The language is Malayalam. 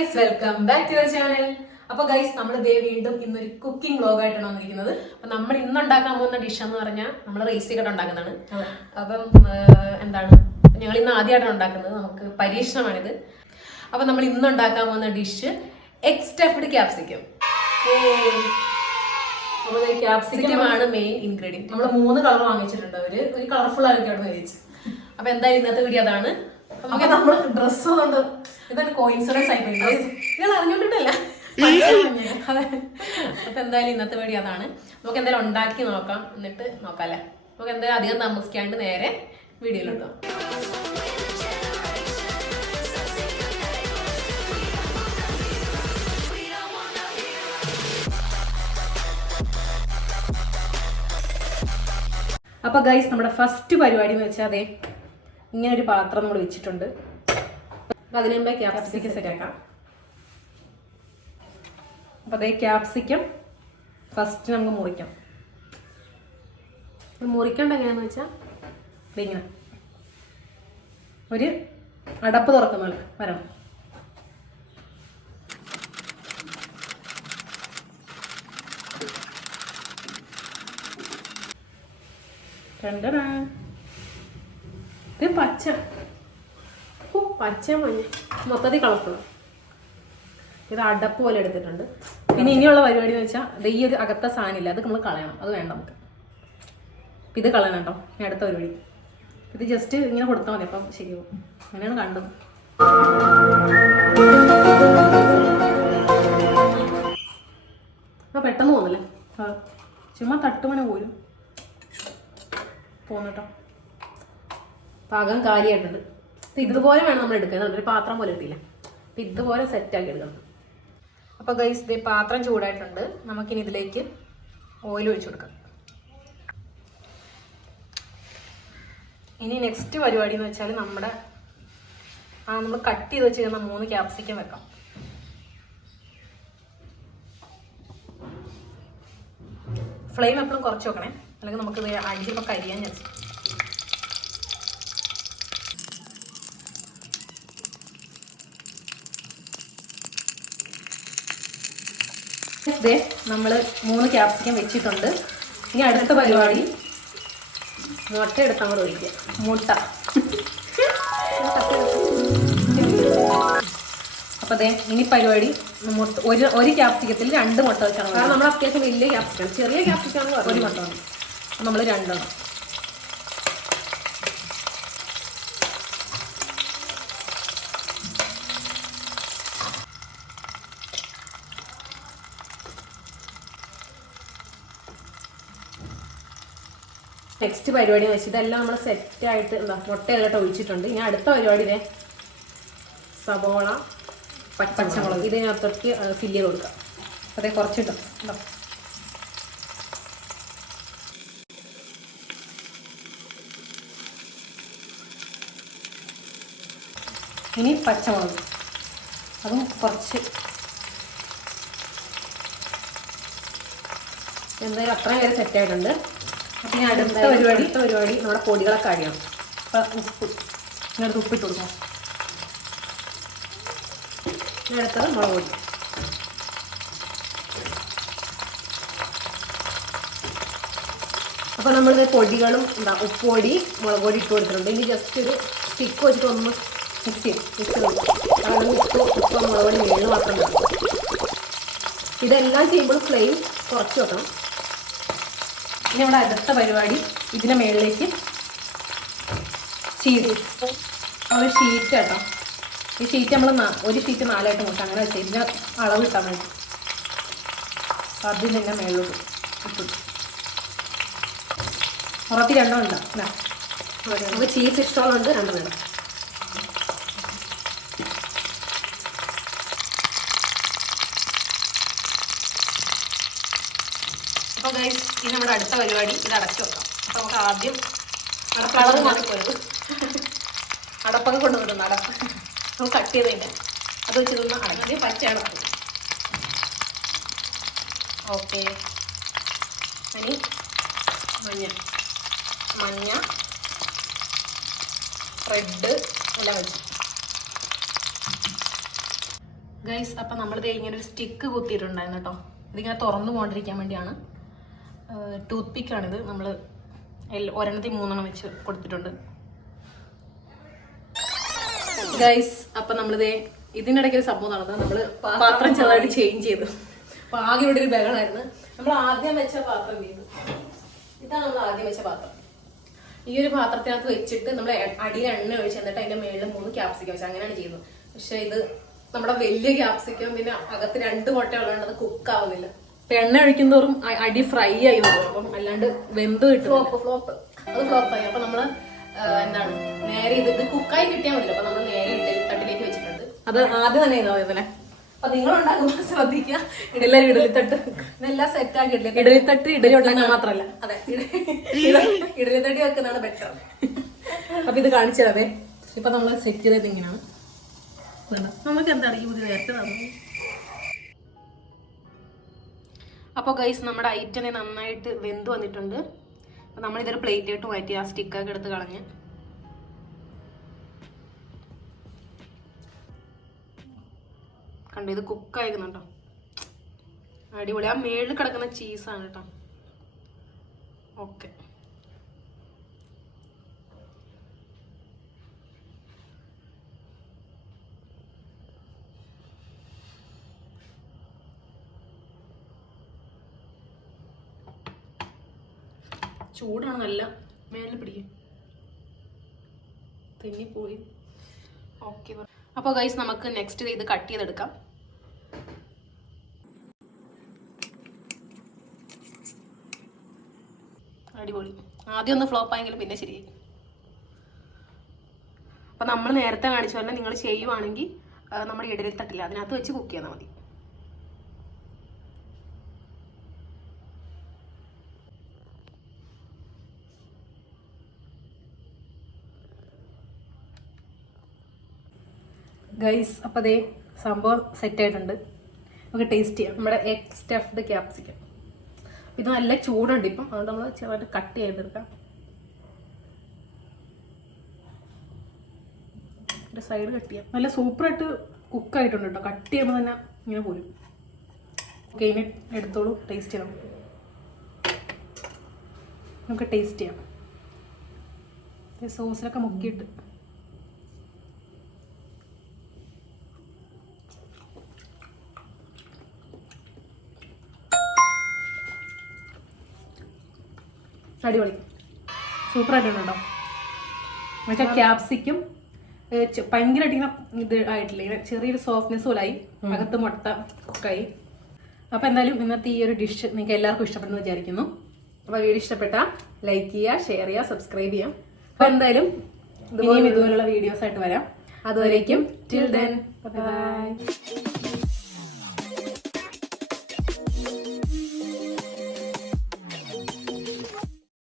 Guys, welcome back to your channel. അപ്പൊ ഗൈസ്, നമ്മൾ ദേ വീണ്ടും ഇന്നൊരു കുക്കിംഗ് വ്ലോഗ് ആയിട്ടാണ് വന്നിരിക്കുന്നത്. അപ്പൊ നമ്മൾ ഇന്ന് ഉണ്ടാക്കാൻ പോകുന്ന ഡിഷ് എന്ന് പറഞ്ഞാൽ നമ്മൾ റൈസ് ചിക്കൻ ഉണ്ടാക്കുന്നതാണ്. അപ്പം എന്താണ്, ഞങ്ങൾ ഇന്ന് ആദ്യമായിട്ടാണ് ഉണ്ടാക്കുന്നത്, നമുക്ക് പരീക്ഷണമാണിത്. അപ്പൊ നമ്മൾ ഇന്ന് ഉണ്ടാക്കാൻ പോകുന്ന dish egg stuffed capsicum. Capsicum ആണ് മെയിൻ ഇൻഗ്രീഡിയൻറ്റ്. നമ്മൾ 3 കളർ വാങ്ങിച്ചിട്ടുണ്ട്. ഒരു കളർഫുൾ ആയിരിക്കും മേടിച്ച്. അപ്പൊ എന്തായാലും ഇന്നത്തെ വീഡിയോ അതാണ്. നമുക്ക് നമ്മൾ ഡ്രസ്സ് കൊണ്ട് ഇതാണ് കോയിൻസിഡൻസ് ആയിട്ടുണ്ട്, നിങ്ങൾ അറിഞ്ഞോണ്ടിട്ടല്ല. അതെ, അപ്പൊ എന്തായാലും ഇന്നത്തെ വീഡിയോ അതാണ്. നമുക്ക് എന്തായാലും ഉണ്ടാക്കി നോക്കാം, എന്നിട്ട് നോക്കാം അല്ലേ. നമുക്ക് എന്തായാലും അധികം താമസിക്കാണ്ട് നേരെ വീഡിയോയിലിടാം. അപ്പൊ ഗൈസ്, നമ്മുടെ ഫസ്റ്റ് പരിപാടി എന്ന് വെച്ചാൽ അതെ ഇങ്ങനെ ഒരു പാത്രം നമ്മൾ വെച്ചിട്ടുണ്ട്. അതിന് മുമ്പേ ക്യാപ്സിക്കം സെറ്റ് ആക്കാം. അപ്പൊ അതേ ക്യാപ്സിക്കം ഫസ്റ്റ് നമുക്ക് മുറിക്കാം. മുറിക്കേണ്ട എങ്ങനെയാന്ന് വെച്ചാൽ ഇങ്ങനെ ഒരു അടപ്പ് തുറക്കുന്ന വരണം. ഇത് പച്ച മഞ്ഞ മൊത്തത്തിൽ കളർഫുൾ. ഇത് അടപ്പ് പോലെ എടുത്തിട്ടുണ്ട്. പിന്നെ ഇനിയുള്ള പരിപാടി എന്ന് വെച്ചാൽ ഈ ഒരു അകത്ത സാധനമില്ല, അത് നമ്മൾ കളയണം. അത് വേണ്ട നമുക്ക്. ഇത് കളയണം കേട്ടോ. ഇനി അടുത്ത പരിപാടി ഇത് ജസ്റ്റ് ഇങ്ങനെ കൊടുത്താൽ മതി, അപ്പം ശരിയാവും. അങ്ങനെയാണ് കണ്ടത്. ആ പെട്ടെന്ന് പോകുന്നല്ലേ, ചുമ്മാ തട്ടുമനെ പോലും പോന്നിട്ടോ. പാകം കാര്യമായിട്ടുണ്ട്. ഇതുപോലെ വേണം നമ്മൾ എടുക്കാൻ. ഒരു പാത്രം പോലെ കിട്ടില്ല, അപ്പം ഇതുപോലെ സെറ്റാക്കി എടുക്കണം. അപ്പോൾ ഗൈസ്, ഇത് പാത്രം ചൂടായിട്ടുണ്ട്. നമുക്കിനി ഇതിലേക്ക് ഓയിൽ ഒഴിച്ചു കൊടുക്കാം. ഇനി നെക്സ്റ്റ് പരിപാടി എന്ന് വെച്ചാൽ നമ്മൾ കട്ട് ചെയ്ത് വെച്ചിരുന്ന 3 ക്യാപ്സിക്കം വെക്കാം. ഫ്ലെയിം എപ്പോഴും കുറച്ച് വെക്കണേ, അല്ലെങ്കിൽ നമുക്ക് അടിച്ചിപ്പോൾ കരിയാൻ ചാൻസ്. നമ്മൾ 3 ക്യാപ്സിക്കം വെച്ചിട്ടുണ്ട്. ഇനി അടുത്ത പരിപാടി മുട്ട എടുത്താൽ കൂടെ ഒഴിക്കുക. അപ്പൊ അതെ ഇനി പരിപാടി ഒരു ക്യാപ്സിക്കത്തിൽ 2 മുട്ട വെച്ചാണ്. കാരണം നമ്മൾ അത്യാവശ്യം വലിയ ക്യാപ്സിക്കം, ചെറിയ ക്യാപ്സിക്കം 1 മുട്ട മതി. അപ്പം നമ്മൾ 2 എണ്ണം. നെക്സ്റ്റ് പരിപാടി എന്ന് വെച്ചാൽ ഇതെല്ലാം നമ്മൾ സെറ്റായിട്ട് മുട്ടയെല്ലാം ഒഴിച്ചിട്ടുണ്ട്. ഇനി അടുത്ത പരിപാടി ഇതേ സബോള, പച്ചമുളക് ഇതിനകത്തേക്ക് ഫില്ല് ചെയ്ത് കൊടുക്കാം. അതേ കുറച്ചിട്ടും ഉണ്ടോ. ഇനി പച്ചമുളക് അതും കുറച്ച്. എന്തായാലും അത്രയും പേര് സെറ്റായിട്ടുണ്ട്. അപ്പം ഇനി അടുത്ത പരിപാടി നമ്മുടെ പൊടികളൊക്കെ അടിയണം. അപ്പം ഇങ്ങനത്തെ ഉപ്പിട്ട് കൊടുക്കാം. ഇനി അടുത്തത് മുളക് പൊടി. അപ്പോൾ നമ്മളിത് പൊടികളും ഉപ്പൊടി മുളക് പൊടി ഇട്ട് കൊടുത്തിട്ടുണ്ട്. ഇനി ജസ്റ്റ് ഒരു സ്റ്റിക്ക് വെച്ചിട്ട് ഒന്ന് മിക്സ് ചെയ്യും. കാരണം ഉപ്പ് മുളക് പൊടി മേളിൽ മാത്രം മതി. ഇതെല്ലാം ചെയ്യുമ്പോൾ ഫ്ലെയിം കുറച്ച് വെക്കണം. ഇനി നമ്മുടെ അടുത്ത പരിപാടി ഇതിൻ്റെ മുകളിലേക്ക് ചീസ്. ഒരു ഷീറ്റ് കേട്ടോ. ഈ ഷീറ്റ് നമ്മൾ ഒരു ഷീറ്റ് 4ആയിട്ട് മുട്ട അങ്ങനെ വെച്ചാൽ ഇതിൻ്റെ അളവ് ഇട്ടാൽ മതി. അതിൽ തന്നെ മുകളിലോട്ട് ഇട്ടു. ഉറപ്പി 2 ഉണ്ടാവും. നമുക്ക് ചീസ് ഇഷ്ടമുള്ളതുകൊണ്ട് 2 വേണം. അപ്പോൾ ഗൈസ്, ഇനി നമ്മുടെ അടുത്ത പരിപാടി ഇത് അടച്ചു വെക്കാം. അപ്പോൾ നമുക്ക് ആദ്യം കളർ മാറിപ്പോയത് അടപ്പൊക്കെ കൊണ്ടുവരുന്നു. അടപ്പ് നമുക്ക് കട്ട് ചെയ്ത് കഴിഞ്ഞാൽ അത് വെച്ചിട്ടൊന്ന് അടക്കി പച്ച അടപ്പ്. ഓക്കെ. ഇനി മഞ്ഞ റെഡ് എല്ലാം വെച്ചു. ഗൈസ് അപ്പം നമ്മളിത് ഇങ്ങനെ ഒരു സ്റ്റിക്ക് കുത്തിയിട്ടുണ്ടായിരുന്നു കേട്ടോ. ഇതിങ്ങനെ തുറന്നു പോകാണ്ടിരിക്കാൻ വേണ്ടിയാണ്. ടൂത്ത് പിക്കാണിത്. നമ്മൾ ഒരെണ്ണത്തിൽ 3 വെച്ച് കൊടുത്തിട്ടുണ്ട് ഗൈസ്. അപ്പം നമ്മളിത് ഇതിനിടയ്ക്ക് ഒരു സംഭവം നടന്നത്, നമ്മൾ പാത്രം ചെറുതായിട്ട് ചേഞ്ച് ചെയ്തു. അപ്പം ആകെ ഇവിടെ ഒരു ബഹളമായിരുന്നു. നമ്മൾ ആദ്യം വെച്ച പാത്രം ചെയ്തു. ഇതാണ് നമ്മൾ ആദ്യം വെച്ച പാത്രം. ഈ ഒരു പാത്രത്തിനകത്ത് വെച്ചിട്ട് നമ്മൾ അടിയിൽ എണ്ണ ഒഴിച്ച് എന്നിട്ട് അതിന്റെ മേളിൽ 3 ക്യാപ്സിക്കം വെച്ച് അങ്ങനെയാണ് ചെയ്യുന്നത്. പക്ഷെ ഇത് നമ്മുടെ വലിയ ക്യാപ്സിക്കം, പിന്നെ അകത്ത് 2 മുട്ട ഉള്ളതുകൊണ്ട് അത് കുക്ക് ആവുന്നില്ല. അപ്പൊ എണ്ണ ഒഴിക്കുന്തോറും അടി ഫ്രൈ ആയി വരും. അപ്പം അല്ലാണ്ട് വെന്ത് കിട്ടും. അത് ഫ്ലോപ്പായി. അപ്പൊ നമ്മള് എന്താണ് നേരെ ഇത് കുക്കായി കിട്ടിയാൽ മതില്ലോ. അപ്പൊ നമ്മൾ നേരെ ഇഡലിത്തട്ടിലേക്ക് വെച്ചിട്ടുണ്ട്. അത് ആദ്യം തന്നെ ഇതാവും ഇതിനെ. അപ്പൊ നിങ്ങൾ ഉണ്ടാക്കുമ്പോൾ ശ്രദ്ധിക്കുക, ഇഡലിത്തട്ട് ഇതെല്ലാം സെറ്റ് ആക്കി ഇഡലിത്തട്ട് ഇഡലി ഉണ്ടാക്കാൻ മാത്രമല്ല, അതെ ഇഡലിത്തട്ടി വെക്കുന്നതാണ് ബെറ്റർ. അപ്പൊ ഇത് കാണിച്ചു തരാതെ. ഇപ്പൊ നമ്മൾ സെറ്റ് ചെയ്തത് ഇങ്ങനെയാണ്. നമുക്ക് എന്താണ് ഈ ബുദ്ധി നേരത്തെ തന്നു. അപ്പോൾ ഗൈസ് നമ്മുടെ ഐറ്റം നന്നായിട്ട് വെന്ത് വന്നിട്ടുണ്ട്. അപ്പം നമ്മളിതൊരു പ്ലേറ്റിലോട്ട് മാറ്റി ആ സ്റ്റിക്കൊക്കെ എടുത്ത് കളഞ്ഞ് കണ്ടു. ഇത് കുക്കായിരുന്നുണ്ടോ, അടിപൊളി. ആ മേളിൽ കിടക്കുന്ന ചീസാണ് കേട്ടോ. ഓക്കെ, ചൂടാണ് നല്ല. മേളിൽ പിടിക്കും, തെന്നിപ്പോയി. ഓക്കെ, അപ്പോൾ ഗൈസ് നമുക്ക് നെക്സ്റ്റ് ഇത് കട്ട് ചെയ്തെടുക്കാം. അടിപൊളി. ആദ്യം ഒന്ന് ഫ്ലോപ്പ് ആയെങ്കിലും പിന്നെ ശരിയായി. അപ്പം നമ്മൾ നേരത്തെ കാണിച്ച പോലെ നിങ്ങൾ ചെയ്യുവാണെങ്കിൽ നമ്മുടെ ഇഡലിത്തട്ടില്ല, അതിനകത്ത് വെച്ച് കുക്ക് ചെയ്താൽ മതി. ഗൈസ് അപ്പോൾ അതേ സംഭവം സെറ്റായിട്ടുണ്ട്. നമുക്ക് ടേസ്റ്റ് ചെയ്യാം നമ്മുടെ എഗ് സ്റ്റഫ്ഡ് ക്യാപ്സിക്കം. ഇത് നല്ല ചൂടുണ്ട് ഇപ്പം, അതുകൊണ്ട് നമ്മൾ ചെറുതായിട്ട് കട്ട് ചെയ്തെടുക്കാം. എൻ്റെ സൈഡ് കട്ട് ചെയ്യാം. നല്ല സൂപ്പറായിട്ട് കുക്കായിട്ടുണ്ട് കേട്ടോ. കട്ട് ചെയ്യുമ്പോൾ തന്നെ ഇങ്ങനെ പോരും. ഓക്കെ, ഇനി എടുത്തോളൂ, ടേസ്റ്റ് ചെയ്യാം. നമുക്ക് ടേസ്റ്റ് ചെയ്യാം. സോസിലൊക്കെ മുക്കിയിട്ട് അടിപൊളി, സൂപ്പറായിട്ടുണ്ട് കേട്ടോ. എന്നുവെച്ചാൽ ക്യാപ്സിക്കും ഭയങ്കരമായിട്ട് ഇങ്ങനെ ഇത് ആയിട്ടില്ല, ഇങ്ങനെ ചെറിയൊരു സോഫ്റ്റ്നെസ് പോലായി, അകത്ത് മുട്ട കുക്കായി. അപ്പോൾ എന്തായാലും ഇന്നത്തെ ഈ ഒരു ഡിഷ് നിങ്ങൾക്ക് എല്ലാവർക്കും ഇഷ്ടപ്പെടുന്നു വിചാരിക്കുന്നു. അപ്പോൾ വീഡിയോ ഇഷ്ടപ്പെട്ടാൽ ലൈക്ക് ചെയ്യുക, ഷെയർ ചെയ്യുക, സബ്സ്ക്രൈബ് ചെയ്യാം. അപ്പോൾ എന്തായാലും ഇതുപോലുള്ള വീഡിയോസ് ആയിട്ട് വരാം. അതുവരേക്കും ടിൽ ദെൻ ബൈ.